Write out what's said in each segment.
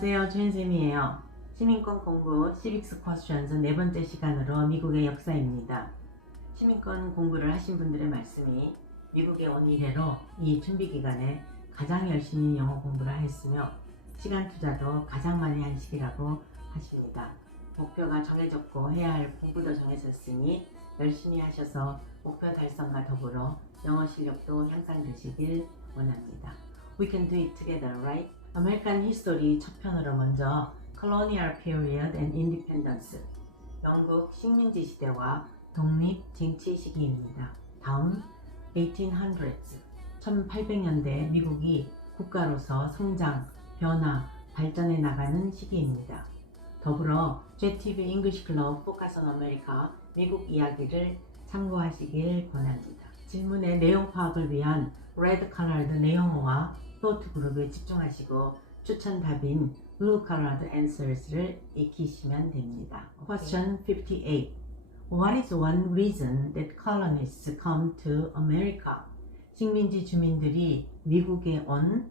안녕하세요. 주현쌤이에요. 시민권 공부 시빅스 퀘스천즈 네 번째 시간으로 미국의 역사입니다. 시민권 공부를 하신 분들의 말씀이 미국에 온 이래로 이 준비 기간에 가장 열심히 영어 공부를 하였으며 시간 투자도 가장 많이 한 시기라고 하십니다. 목표가 정해졌고 해야 할 공부도 정해졌으니 열심히 하셔서 목표 달성과 더불어 영어 실력도 향상되시길 원합니다. We can do it together, right? 아메리칸 히스토리 첫 편으로 먼저 Colonial Period and Independence, 영국 식민지 시대와 독립 쟁취 시기입니다. 다음 1800s, 1800년대 미국이 국가로서 성장, 변화, 발전해 나가는 시기입니다. 더불어 JTB English Club Focus on America 미국 이야기를 참고하시길 권합니다. 질문의 내용 파악을 위한 Red Colored 내용어와 Thought 그룹에 집중하시고 추천 답인 Blue Colored Answers를 익히시면 됩니다. Question 58. What is one reason that colonists come to America? 식민지 주민들이 미국에 온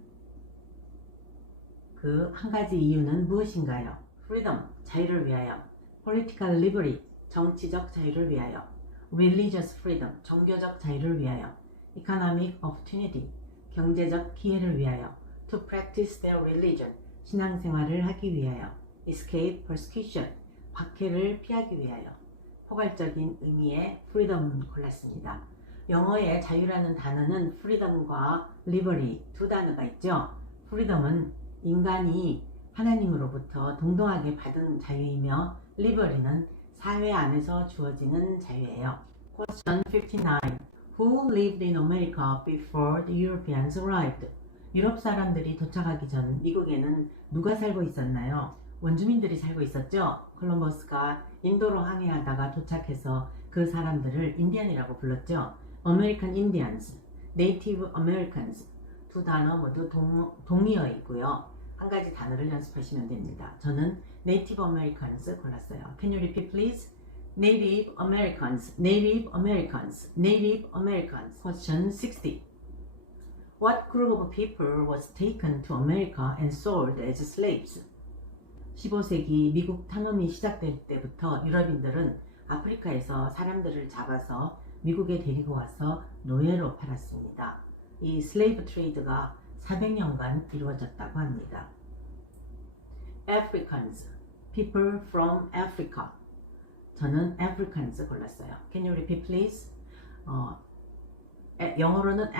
그 한 가지 이유는 무엇인가요? Freedom, 자유를 위하여. Political liberty, 정치적 자유를 위하여. Religious freedom, 종교적 자유를 위하여. Economic opportunity, 경제적 기회를 위하여. To practice their religion, 신앙생활을 하기 위하여. Escape persecution, 박해를 피하기 위하여. 포괄적인 의미의 freedom 골랐습니다. 영어의 자유라는 단어는 freedom과 liberty 두 단어가 있죠. freedom은 인간이 하나님으로부터 동등하게 받은 자유이며 liberty는 사회 안에서 주어지는 자유예요. Question 59. Who lived in America before the Europeans arrived? 유럽 사람들이 도착하기 전 미국에는 누가 살고 있었나요? 원주민들이 살고 있었죠. 콜럼버스가 인도로 항해하다가 도착해서 그 사람들을 인디언이라고 불렀죠. American Indians, Native Americans 두 단어 모두 동의어이고요. 한 가지 단어를 연습하시면 됩니다. 저는 Native Americans 골랐어요. Can you repeat please? Native Americans, Native Americans, Native Americans. Question 60. What group of people was taken to America and sold as slaves? 15세기 미국 탐험이 시작될 때부터 유럽인들은 아프리카에서 사람들을 잡아서 미국에 데리고 와서 노예로 팔았습니다. 이 슬레이브 트레이드가 400년간 이루어졌다고 합니다. Africans, people from Africa. 저는 Africans 골랐어요. Can you repeat please? 영어로는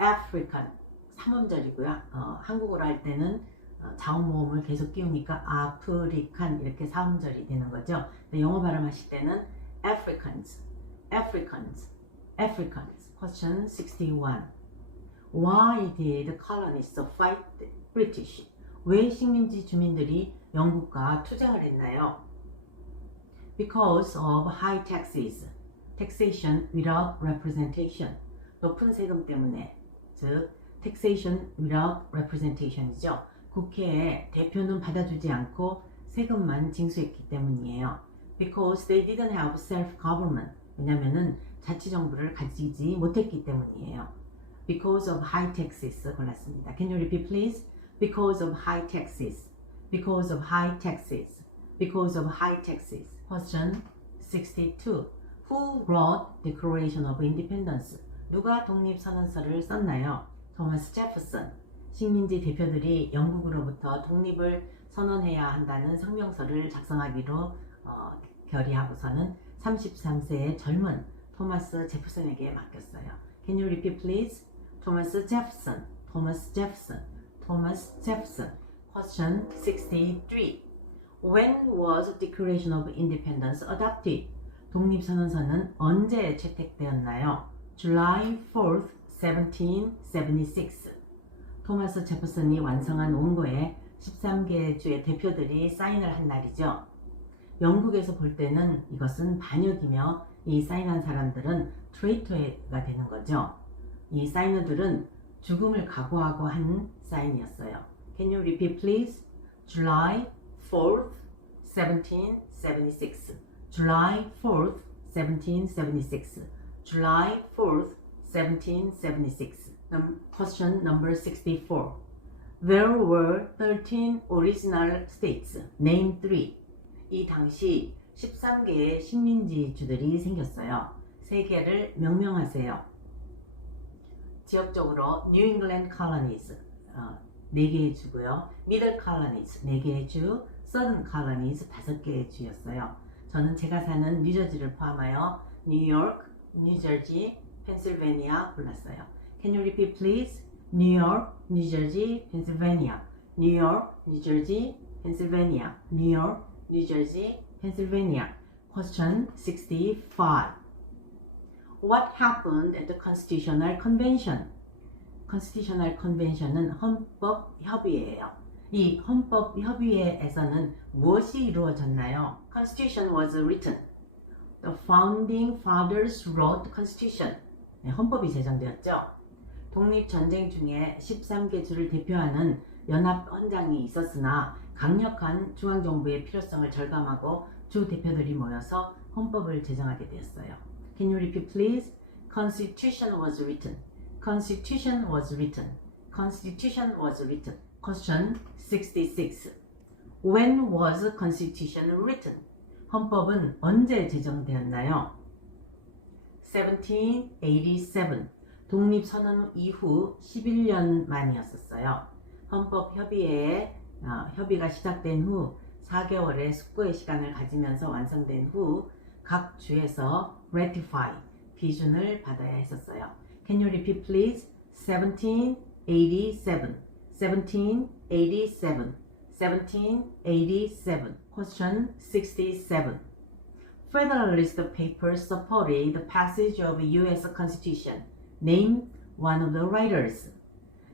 African, 3음절이고요. 한국어로 할 때는 자음모음을 계속 끼우니까 아프리칸 이렇게 4음절이 되는 거죠. 영어 발음하실 때는 Africans, Africans, Africans. Question 61. Why did colonists fight the British? 왜 식민지 주민들이 영국과 투쟁을 했나요? Because of high taxes, taxation without representation. 높은 세금 때문에, 즉 taxation without representation이죠. 국회에 대표는 받아주지 않고 세금만 징수했기 때문이에요. Because they didn't have self-government. 왜냐면은 자치정부를 가지지 못했기 때문이에요. Because of high taxes 골랐습니다. Can you repeat please? Because of high taxes. Because of high taxes. Because of high taxes. Question 62. Who wrote Declaration of Independence? 누가 독립선언서를 썼나요? 토마스 제퍼슨. 식민지 대표들이 영국으로부터 독립을 선언해야 한다는 성명서를 작성하기로 결의하고서는 33세의 젊은 토마스 제퍼슨에게 맡겼어요. Can you repeat please? 토마스 제퍼슨, 토마스 제퍼슨, 토마스 제퍼슨. Question 63. When was Declaration of Independence adopted? 독립선언서는 언제 채택되었나요? July 4th, 1776. 토마스 제퍼슨이 완성한 원고에 13개 주의 대표들이 사인을 한 날이죠. 영국에서 볼 때는 이것은 반역이며 이 사인한 사람들은 트레이터가 되는 거죠. 이 사이너들은 죽음을 각오하고 한 사인이었어요. Can you repeat please? July 4th, 1776. July 4th, 1776. July 4th, 1776. Question number 64. There were 13 original states. Name 3. 이 당시 13개의 식민지주들이 생겼어요. 3개를 명명하세요. 지역적으로 New England colonies 4개의 주고요. Middle colonies 4개의 주, Southern colonies 5개의 주였어요. 저는 제가 사는 뉴저지를 포함하여 뉴욕, 뉴저지, 펜실베니아 골랐어요. Can you repeat please? New York, New Jersey, Pennsylvania. New York, New Jersey, Pennsylvania. New York, New Jersey, Pennsylvania. Question 65. What happened at the Constitutional Convention? Constitutional Convention은 헌법협의회예요. 이 헌법협의회에서는 무엇이 이루어졌나요? Constitution was written. The founding fathers wrote the Constitution. 네, 헌법이 제정되었죠. 독립전쟁 중에 13개 주를 대표하는 연합헌장이 있었으나 강력한 중앙정부의 필요성을 절감하고 주 대표들이 모여서 헌법을 제정하게 되었어요. Can you repeat please? Constitution was written. Constitution was written. Constitution was written. Question 66. When was Constitution written? 헌법은 언제 제정되었나요? 1787. 독립선언 이후 11년 만이었어요. 헌법협의회에 협의가 시작된 후 4개월의 숙고의 시간을 가지면서 완성된 후 각 주에서 ratify,批准을 받아야 했었어요. Can you repeat please? 1787. 1787. 1787. Question 67. Federalist papers supported the passage of U.S. Constitution. Name one of the writers.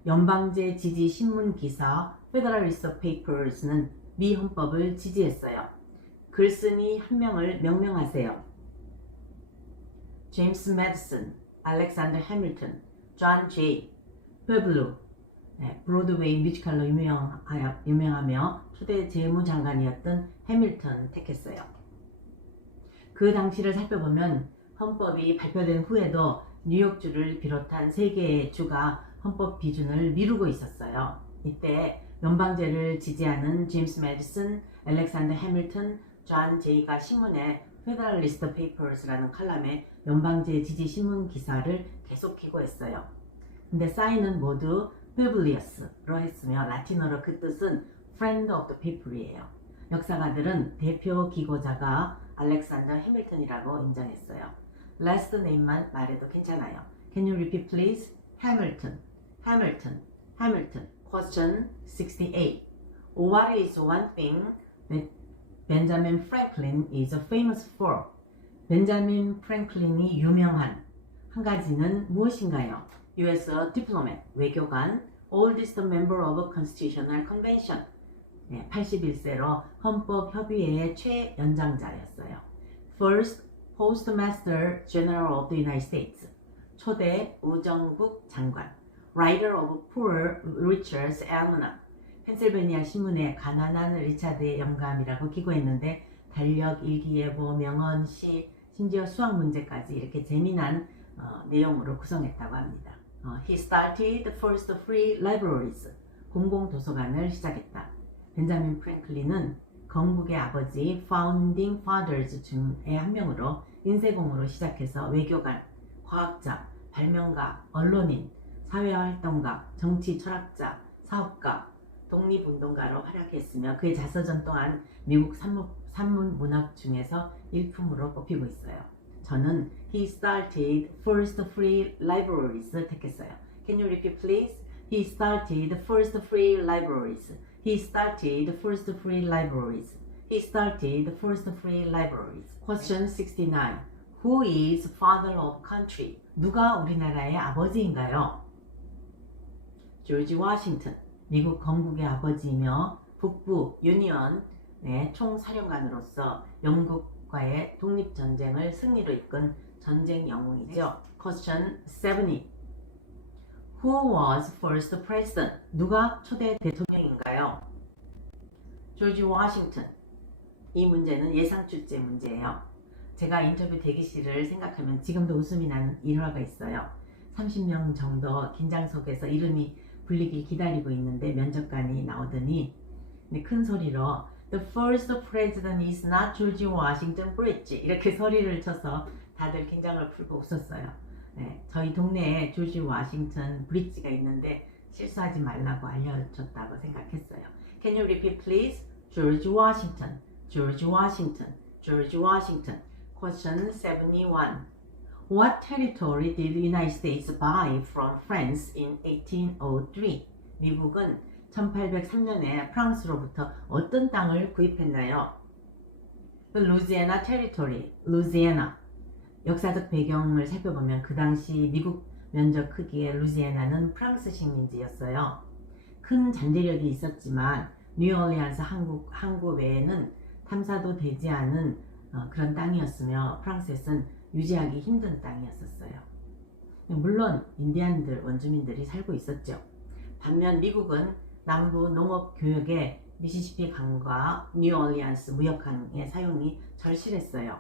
연방제 지지 신문 기사 Federalist Papers는 미 헌법을 지지했어요. 글쓴이 한 명을 명명하세요. 제임스 매디슨, 알렉산더 해밀턴, 존 제이, 페블루. 브로드웨이 뮤지컬로 유명하며 초대 재무장관이었던 해밀턴 택했어요. 그 당시를 살펴보면 헌법이 발표된 후에도 뉴욕주를 비롯한 3개의 주가 헌법 비준을 미루고 있었어요. 이때 연방제를 지지하는 제임스 매디슨, 알렉산더 해밀턴, 존 제이가 신문에 페더럴리스트 페이퍼스라는 칼럼에 연방제 지지 신문 기사를 계속 기고했어요. 근데 사인은 모두 Publius로 했으며 라틴어로 그 뜻은 Friend of the People이에요. 역사가들은 대표 기고자가 알렉산더 해밀턴이라고 인정했어요. Last name만 말해도 괜찮아요. Can you repeat please? Hamilton, Hamilton, Hamilton. Question 68. What is one thing that Benjamin Franklin is famous for? 벤자민 프랭클린이 유명한 한 가지는 무엇인가요? U.S. diplomat, 외교관, oldest member of Constitutional Convention. 81세로 헌법협의회의 최연장자였어요. First Postmaster General of the United States. 초대 우정국 장관. Writer of Poor Richard's Almanac. 펜실베니아 신문에 가난한 리차드의 영감이라고 기고했는데 달력, 일기예보, 명언, 시, 심지어 수학 문제까지 이렇게 재미난 내용으로 구성했다고 합니다. He started the first free libraries. 공공도서관을 시작했다. 벤자민 프랭클린은 건국의 아버지 Founding Fathers 중의 한 명으로 인쇄공으로 시작해서 외교관, 과학자, 발명가, 언론인, 사회활동가, 정치 철학자, 사업가, 독립운동가로 활약했으며 그의 자서전 또한 미국 산문문학 중에서 일품으로 꼽히고 있어요. 저는 He started first free libraries 택했어요. Can you repeat please? He started first free libraries. He started first free libraries. He started first free libraries. Question 69. Who is father of country? 누가 우리나라의 아버지인가요? 조지 워싱턴. 미국 건국의 아버지이며 북부 유니언의 총사령관으로서 영국과의 독립전쟁을 승리로 이끈 전쟁 영웅이죠. Question 70. Who was first president? 누가 초대 대통령인가요? 조지 워싱턴. 이 문제는 예상출제 문제예요. 제가 인터뷰 대기실을 생각하면 지금도 웃음이 나는 일화가 있어요. 30명 정도 긴장 속에서 이름이 불리길 기다리고 있는데 면접관이 나오더니 큰 소리로 The first president is not George Washington Bridge 이렇게 소리를 쳐서 다들 긴장을 풀고 웃었어요. 네, 저희 동네에 조지 워싱턴 브릿지가 있는데 실수하지 말라고 알려줬다고 생각했어요. Can you repeat please? George Washington, George Washington, George Washington. Question 71. What territory did the United States buy from France in 1803? 미국은 1803년에 프랑스로부터 어떤 땅을 구입했나요? 루지애나 테리토리, 루지애나. 역사적 배경을 살펴보면 그 당시 미국 면적 크기의 루지애나는 프랑스 식민지였어요. 큰 잠재력이 있었지만 뉴올리언스 항구 외에는 탐사도 되지 않은 그런 땅이었으며 프랑스에서는 유지하기 힘든 땅이었어요. 물론 인디안들, 원주민들이 살고 있었죠. 반면 미국은 남부 농업 교역에 미시시피 강과 뉴올리언스 무역항의 사용이 절실했어요.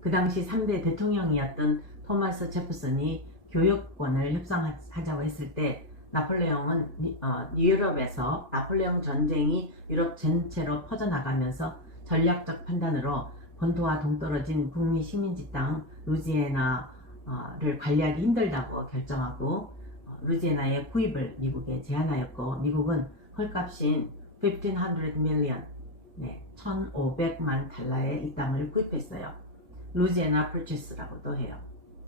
그 당시 3대 대통령이었던 토마스 제퍼슨이 교역권을 협상하자고 했을 때 나폴레옹은 유럽에서 나폴레옹 전쟁이 유럽 전체로 퍼져나가면서 전략적 판단으로 본토와 동떨어진 북미 식민지 땅 루지애나를 관리하기 힘들다고 결정하고 루지애나의 구입을 미국에 제안하였고 미국은 헐값인 1500 million, 1500만 달러의 이 땅을 구입했어요. 루지애나 퍼체스라고도 해요.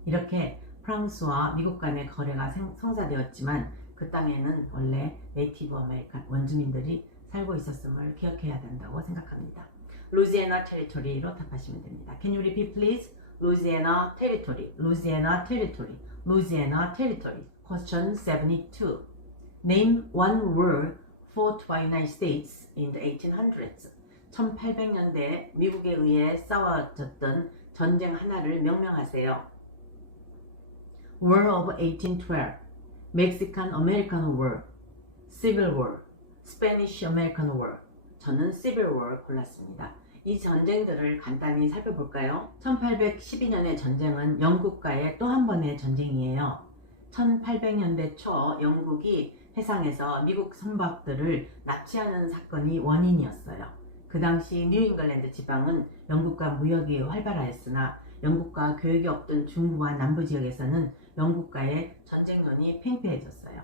이렇게 프랑스와 미국 간의 거래가 성사되었지만 그 땅에는 원래 네이티브 아메리칸 원주민들이 살고 있었음을 기억해야 된다고 생각합니다. 루지애나 테리토리로 답하시면 됩니다. Can you repeat please? 루지애나 테리토리, 루지애나 테리토리, 루지애나 테리토리. Question 72. Name one war fought by United States in the 1800s. 1800년대 미국에 의해 싸워졌던 전쟁 하나를 명명하세요. War of 1812, Mexican-American War, Civil War, Spanish-American War. 저는 Civil War 골랐습니다. 이 전쟁들을 간단히 살펴볼까요? 1812년의 전쟁은 영국과의 또 한 번의 전쟁이에요. 1800년대 초 영국이 해상에서 미국 선박들을 납치하는 사건이 원인이었어요. 그 당시 뉴잉글랜드 지방은 영국과 무역이 활발하였으나 영국과 교역이 없던 중부와 남부 지역에서는 영국과의 전쟁론이 팽배해졌어요.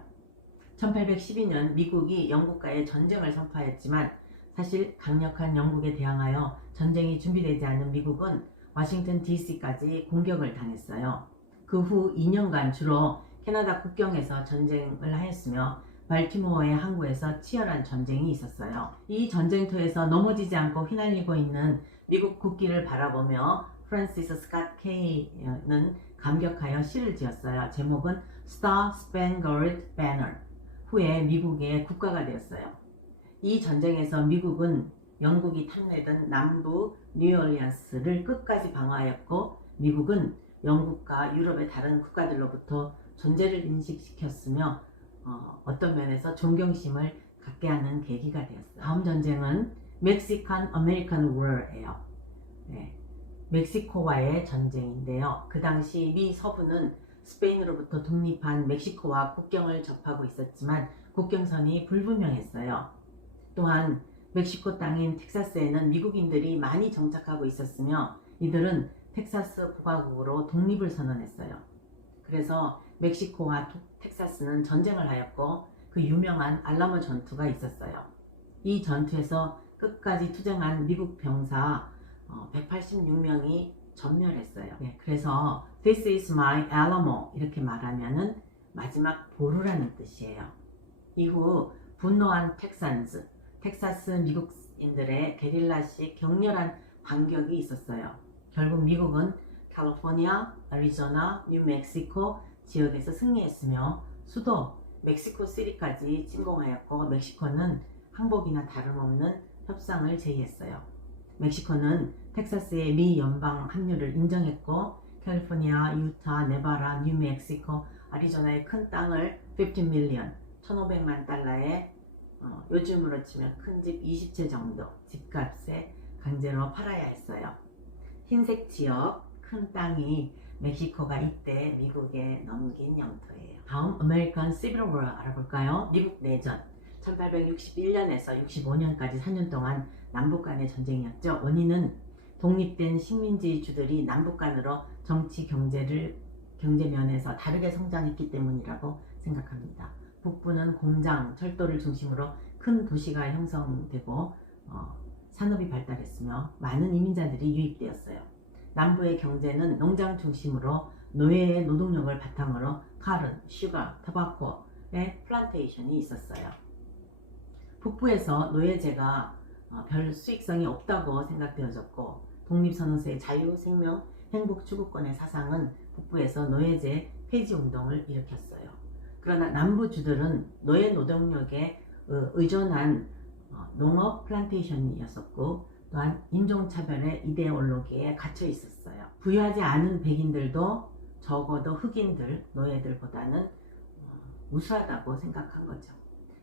1812년 미국이 영국과의 전쟁을 선포하였지만 사실 강력한 영국에 대항하여 전쟁이 준비되지 않은 미국은 워싱턴 DC까지 공격을 당했어요. 그 후 2년간 주로 캐나다 국경에서 전쟁을 하였으며 발티모어의 항구에서 치열한 전쟁이 있었어요. 이 전쟁터에서 넘어지지 않고 휘날리고 있는 미국 국기를 바라보며 프란시스 스캇 케이는 감격하여 시를 지었어요. 제목은 Star Spangled Banner. 후에 미국의 국가가 되었어요. 이 전쟁에서 미국은 영국이 탐내던 남부 뉴올리언스를 끝까지 방어하였고 미국은 영국과 유럽의 다른 국가들로부터 존재를 인식시켰으며 어떤 면에서 존경심을 갖게 하는 계기가 되었어요. 다음 전쟁은 멕시칸 아메리칸 워예요. 멕시코와의 전쟁인데요. 그 당시 미 서부는 스페인으로부터 독립한 멕시코와 국경을 접하고 있었지만 국경선이 불분명했어요. 또한 멕시코 땅인 텍사스에는 미국인들이 많이 정착하고 있었으며 이들은 텍사스 공화국으로 독립을 선언했어요. 그래서 멕시코와 텍사스는 전쟁을 하였고 그 유명한 알라모 전투가 있었어요. 이 전투에서 끝까지 투쟁한 미국 병사 186명이 전멸했어요. 그래서 This is my Alamo 이렇게 말하면은 마지막 보루라는 뜻이에요. 이후 분노한 텍사스 미국인들의 게릴라식 격렬한 반격이 있었어요. 결국 미국은 캘리포니아, 애리조나, 뉴멕시코 지역에서 승리했으며 수도 멕시코시티까지 침공하였고 멕시코는 항복이나 다름없는 협상을 제의했어요. 멕시코는 텍사스의 미 연방 합류를 인정했고 캘리포니아, 유타, 네바다, 뉴멕시코, 애리조나의 큰 땅을 15 밀리언, 1500만 달러에 요즘으로 치면 큰 집 20채 정도 집값에 강제로 팔아야 했어요. 흰색 지역 큰 땅이 멕시코가 이때 미국에 넘긴 영토예요. 다음 American Civil War 알아볼까요? 미국 내전 1861년에서 65년까지 4년 동안 남북 간의 전쟁이었죠. 원인은 독립된 식민지주들이 남북 간으로 정치 경제 면에서 다르게 성장했기 때문이라고 생각합니다. 북부는 공장, 철도를 중심으로 큰 도시가 형성되고 산업이 발달했으며 많은 이민자들이 유입되었어요. 남부의 경제는 농장 중심으로 노예의 노동력을 바탕으로 카른, 슈가, 타바코의 플란테이션이 있었어요. 북부에서 노예제가 별 수익성이 없다고 생각되어졌고 독립선언서의 자유, 생명, 행복 추구권의 사상은 북부에서 노예제 폐지 운동을 일으켰어요. 그러나 남부주들은 노예 노동력에 의존한 농업 플란테이션이었었고 또한 인종차별의 이데올로기에 갇혀 있었어요. 부유하지 않은 백인들도 적어도 흑인들, 노예들보다는 우수하다고 생각한 거죠.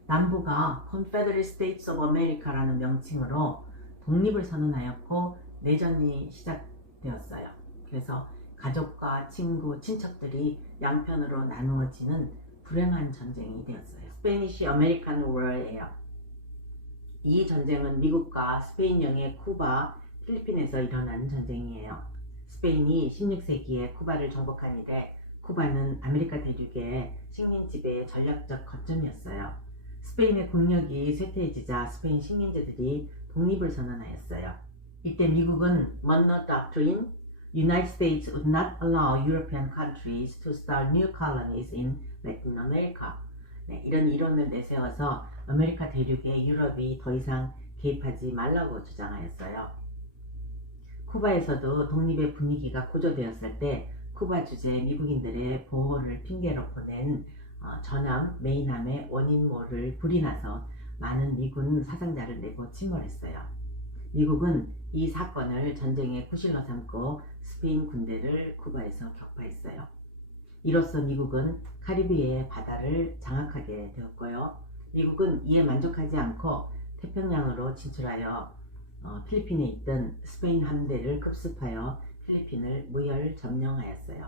남부가 Confederate States of America라는 명칭으로 독립을 선언하였고 내전이 시작되었어요. 그래서 가족과 친구, 친척들이 양편으로 나누어지는 불행한 전쟁이 되었어요. 스페니시 아메리칸 워예요. 이 전쟁은 미국과 스페인령의 쿠바, 필리핀에서 일어난 전쟁이에요. 스페인이 16세기에 쿠바를 정복한 이래 쿠바는 아메리카 대륙의 식민 지배의 전략적 거점이었어요. 스페인의 국력이 쇠퇴해지자 스페인 식민지들이 독립을 선언하였어요. 이때 미국은 먼로 Doctrine, United States would not allow European countries to start new colonies in Latin America. 이런 이론을 내세워서 아메리카 대륙의 유럽이 더 이상 개입하지 말라고 주장하였어요. 쿠바에서도 독립의 분위기가 고조되었을 때 쿠바 주재 미국인들의 보호를 핑계로 보낸 전함 메이남의 원인모를 불이 나서 많은 미군 사상자를 내고 침몰했어요. 미국은 이 사건을 전쟁의 구실로 삼고 스페인 군대를 쿠바에서 격파했어요. 이로써 미국은 카리브해의 바다를 장악하게 되었고요. 미국은 이에 만족하지 않고 태평양으로 진출하여 필리핀에 있던 스페인 함대를 급습하여 필리핀을 무혈 점령하였어요.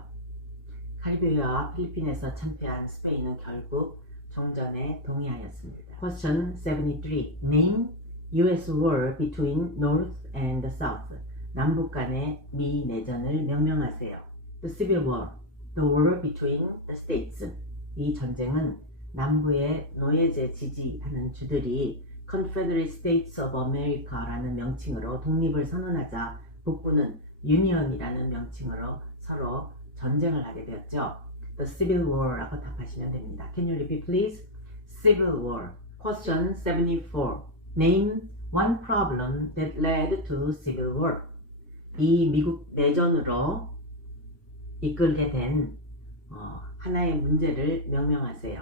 카리브해와 필리핀에서 참패한 스페인은 결국 종전에 동의하였습니다. Question 73. Name U.S. War between North and South. 남북 간의 미 내전을 명명하세요. The Civil War. The War between the States. 이 전쟁은 남부의 노예제 지지하는 주들이 Confederate States of America라는 명칭으로 독립을 선언하자 북부는 Union이라는 명칭으로 서로 전쟁을 하게 되었죠. The Civil War라고 답하시면 됩니다. Can you repeat please? Civil War. Question 74. Name one problem that led to Civil War. 이 미국 내전으로 이끌게 된 하나의 문제를 명명하세요.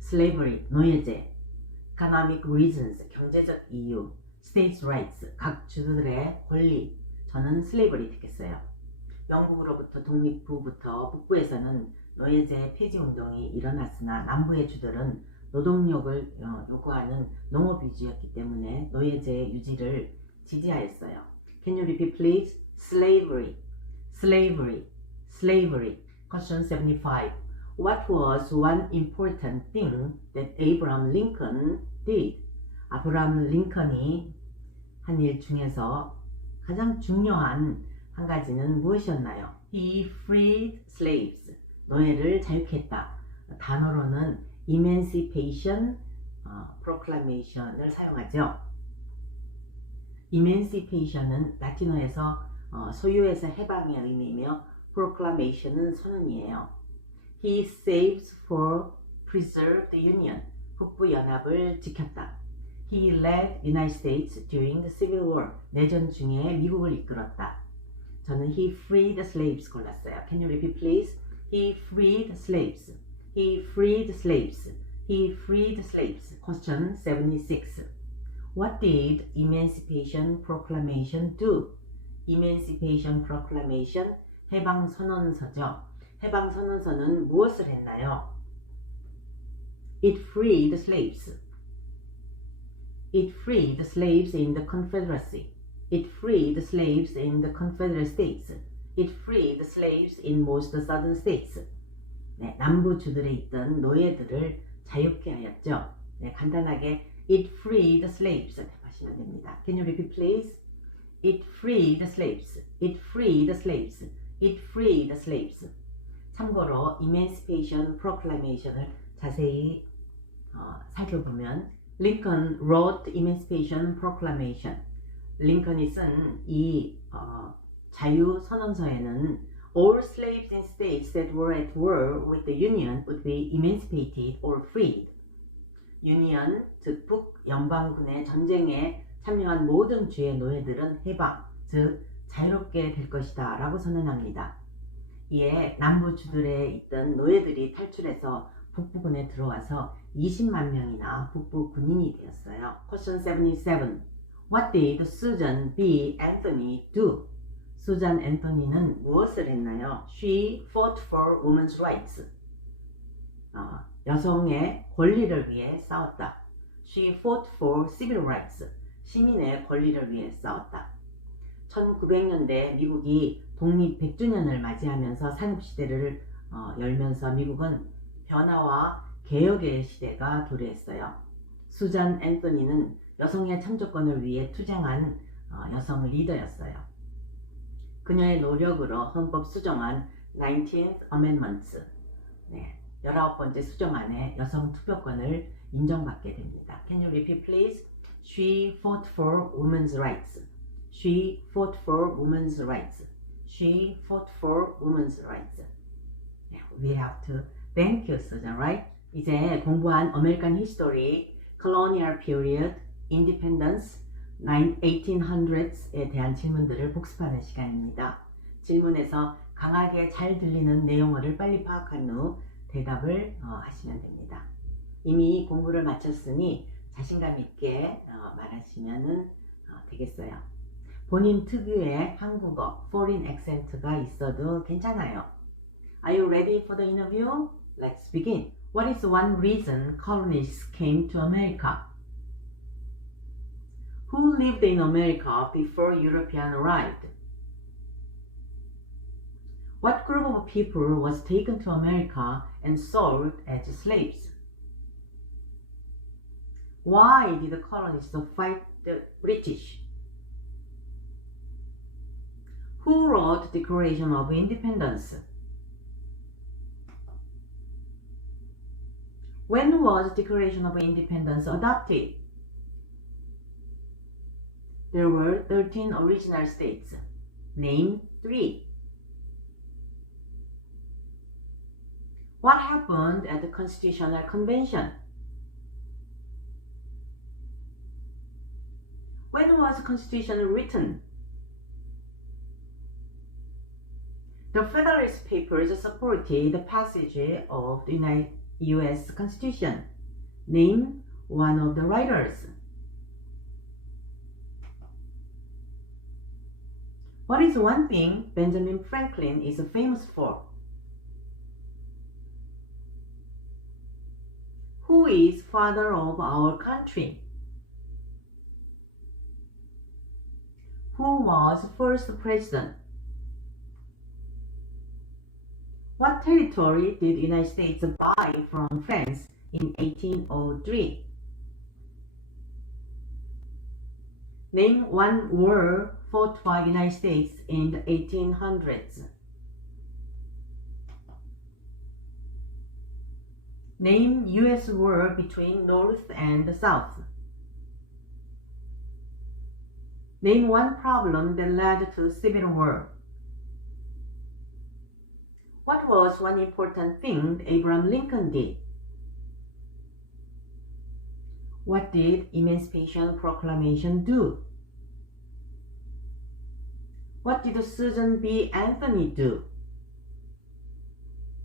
Slavery, 노예제. Economic reasons, 경제적 이유. States' rights, 각 주들의 권리. 저는 slavery 듣겠어요. 영국으로부터 독립후부터 북부에서는 노예제 폐지 운동이 일어났으나 남부의 주들은 노동력을 요구하는 농업 위주였기 때문에 노예제 유지를 지지하였어요. Can you repeat please? Slavery, slavery, slavery. Question 75. What was one important thing that Abraham Lincoln did? 아브라함 링컨이 한 일 중에서 가장 중요한 한 가지는 무엇이었나요? He freed slaves. 노예를 자유케 했다. 단어로는 Emancipation Proclamation을 사용하죠. Emancipation은 라틴어에서 소유에서 해방의 의미이며 Proclamation은 선언이에요. He saves for preserve the Union. 북부 연합을 지켰다. He led United States during the Civil War. 내전 중에 미국을 이끌었다. 저는 he freed the slaves 골랐어요. Can you repeat please? He freed slaves. He freed slaves. He freed slaves. Question 76. What did Emancipation Proclamation do? Emancipation Proclamation, 해방선언서죠. 해방선언서는 무엇을 했나요? It freed the slaves. It freed the slaves in the Confederacy. It freed the slaves in the Confederate States. It freed the slaves in most southern states. 네, 남부주들에 있던 노예들을 자유케 하였죠. 네, 간단하게 it freed the slaves 하시면 됩니다. Can you repeat please? It freed the slaves. It freed the slaves. It freed the slaves. 참고로 Emancipation Proclamation을 자세히 살펴보면 Lincoln wrote Emancipation Proclamation. 링컨이 쓴 이 자유선언서에는 all slaves in states that were at war with the Union would be emancipated or freed. 유니언, 즉 북연방군의 전쟁에 참여한 모든 주의 노예들은 해방, 즉 자유롭게 될 것이다 라고 선언합니다. 이에 남부주들에 있던 노예들이 탈출해서 북부군에 들어와서 20만 명이나 북부 군인이 되었어요. Question 77. What did Susan B. Anthony do? 수잔 앤토니는 무엇을 했나요? She fought for women's rights. 여성의 권리를 위해 싸웠다. She fought for civil rights. 시민의 권리를 위해 싸웠다. 1900년대 미국이 독립 100주년을 맞이하면서 산업시대를 열면서 미국은 변화와 개혁의 시대가 도래했어요. 수잔 앤토니는 여성의 참정권을 위해 투쟁한 여성 리더였어요. 그녀의 노력으로 헌법 수정안 19th Amendment, 19번째 수정안에 여성 투표권을 인정받게 됩니다. Can you repeat please? She fought for women's rights. She fought for women's rights. She fought for women's rights. We have to thank you, Susan, right? 이제 공부한 American History, Colonial Period, Independence, 1800s에 대한 질문들을 복습하는 시간입니다. 질문에서 강하게 잘 들리는 내용어를 빨리 파악한 후 대답을 하시면 됩니다. 이미 공부를 마쳤으니 자신감 있게 말하시면 되겠어요. 본인 특유의 한국어, foreign accent가 있어도 괜찮아요. Are you ready for the interview? Let's begin. What is one reason colonists came to America? Who lived in America before Europeans arrived? What group of people was taken to America and sold as slaves? Why did the colonists fight the British? Who wrote the Declaration of Independence? When was the Declaration of Independence adopted? There were 13 original states. Name 3. What happened at the Constitutional Convention? When was the Constitution written? The Federalist Papers supported the passage of the U.S. Constitution. Name one of the writers. What is one thing Benjamin Franklin is famous for? Who is father of our country? Who was first president? What territory did the United States buy from France in 1803? Name one war fought by the United States in the 1800s. Name U.S. war between North and South. Name one problem that led to civil war. What was one important thing Abraham Lincoln did? What did Emancipation Proclamation do? What did Susan B. Anthony do?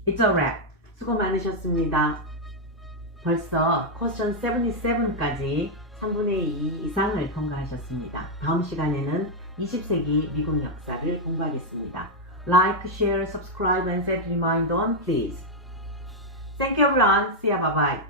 It's a wrap. 수고 많으셨습니다. 벌써 Question 77까지 3분의 2 이상을 통과하셨습니다. 다음 시간에는 20세기 미국 역사를 공부하겠습니다. Like, share, subscribe and set reminder on please. Thank you everyone. See ya. Bye bye.